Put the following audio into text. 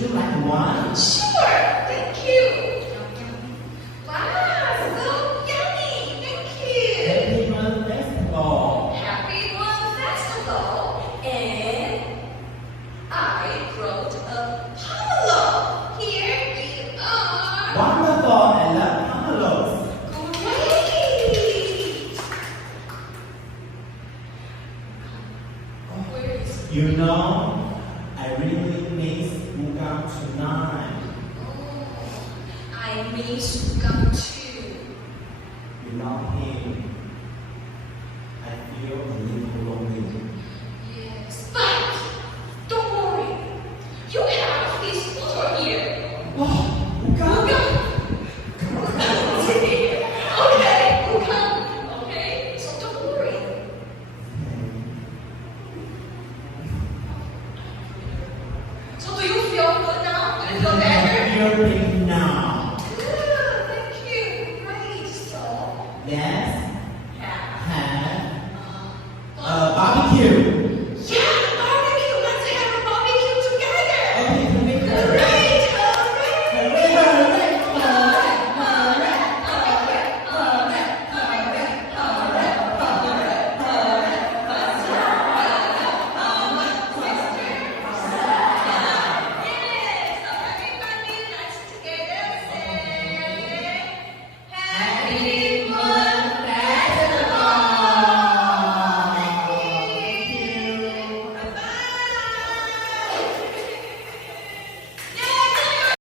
you like one? Sure, thank you. Wow, so yummy, thank you. Happy Month Festival. Happy One Festival, and I brought a polo. Here you are. Wonderful. I love pomelos. Great. Where is You know, I really miss Bugam tonight. I miss Gum too. Without him, I feel a little lonely. Yes, but don't worry. You have this photo here. Oh, Bugam! Okay, okay, so don't worry. So do you feel good now? Do you feel better? You're big now. Good, thank you. Great. So, Yes, yeah. have a barbecue.